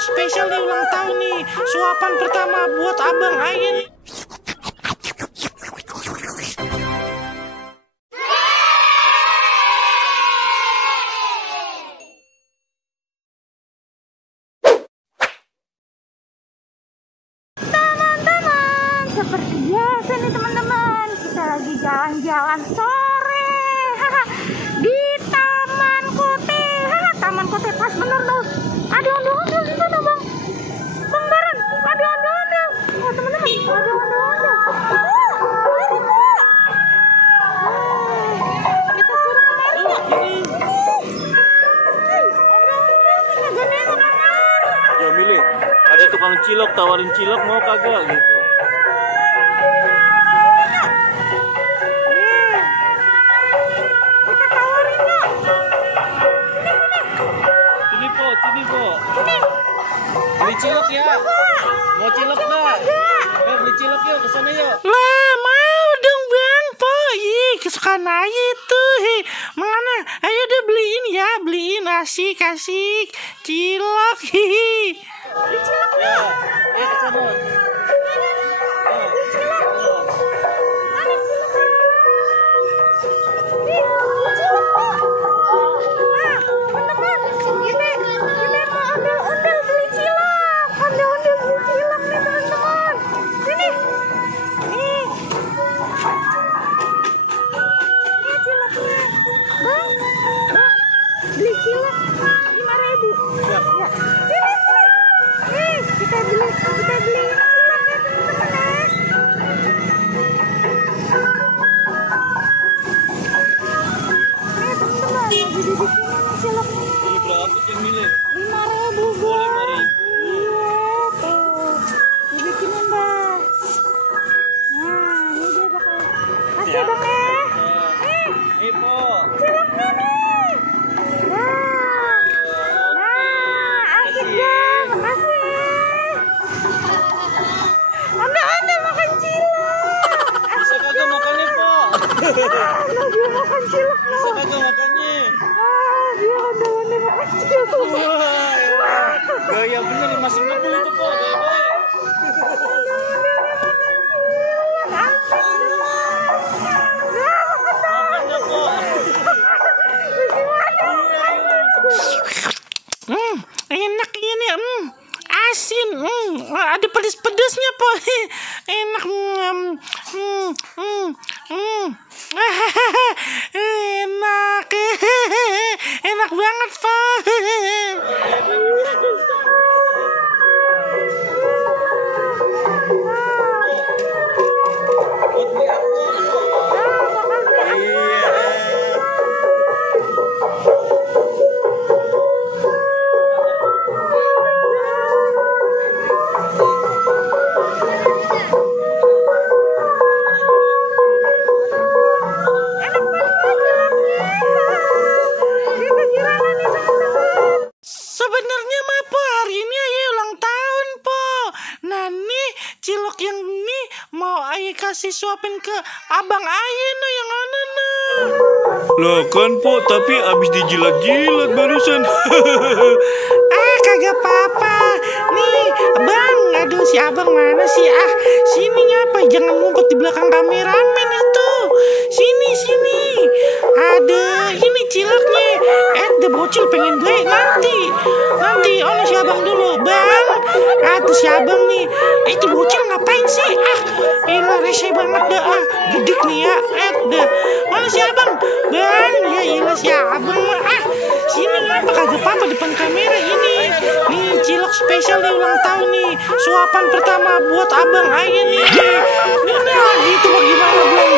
cilok spesial nih ulang tahun nih. Suapan pertama buat Abang Ayen. Teman-teman, seperti biasa nih teman-teman, kita lagi jalan-jalan sore di Taman Kote. Taman Kote pas bener tuh. Ada ondel-ondel di sana bang. Bang Baran, ada ondel-ondel. Oh teman-teman, ada ondel-ondel. Kita suruh kemari nggak? Ondel-ondel nih, gak enak. Ya milih, ada tukang cilok tawarin cilok mau kagak gitu. Sini po. Beli cilok ya. Mau cilok nggak? Beli cilok yuk, kesana yuk. Lah mau dong bang po. Ih kesukaan aja itu. Mana? Ayo deh beliin ya, beliin asik cilok. Hihi. Beli cilok Ya, yuk. ya kesana. Beli cilok 5.000. Ya. Kita beli cilok ya teman-teman. Lagi di sini ciloknya. Ini berapa tuh milih? 5.000 Oh, bang. 5.000. Iya tuh. Dibikinin dah. Nah ini dia bakal. Kasih Ya. bang ya. Nih po. Ciloknya nih. Nah, asik ya, makasih. Anda makan cilok. Bisa kagak makannya po? Dia makan cilok. Bisa kagak makannya? Dia anda makan cilok. Wah, ya. Gaya bener masih ngebul itu po. Makannya po. Enak ini, asin, ada pedes-pedesnya po, enak, enak banget po. Buat beli aku. Iya. Sebenarnya mah po hari ini ayah ulang tahun po. Nah nih cilok yang ini mau ayah kasih suapin ke abang ayah no yang mana no. Lah kan po, tapi abis dijilat-jilat barusan. Kagak apa-apa. Nih bang, aduh si abang mana sih? Sini ngapa? Jangan ngumpet di belakang kameramen itu. Sini. Ada ini ciloknya. Ada bocil pengen beli nanti. Oleh si abang dulu bang. Tuh si abang nih. Itu bocil ngapain sih? Ilah rese banget dah. Gedik nih ya. Dah. Oleh si abang bang. Ya ilah si abang. Sini ngapa kagak apa-apa depan kamera ini. Nih cilok spesial nih ulang tahun nih. Suapan pertama buat Abang Ayen nih. Nah gitu bagaimana bang?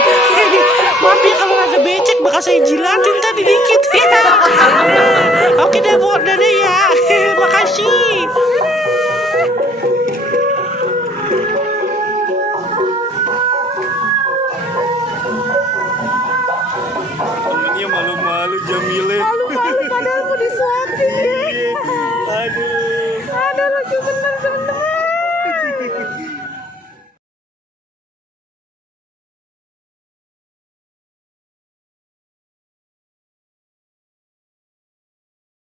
Maaf ya kalau ada becek bakal saya jilatin tadi dikit. Oke deh,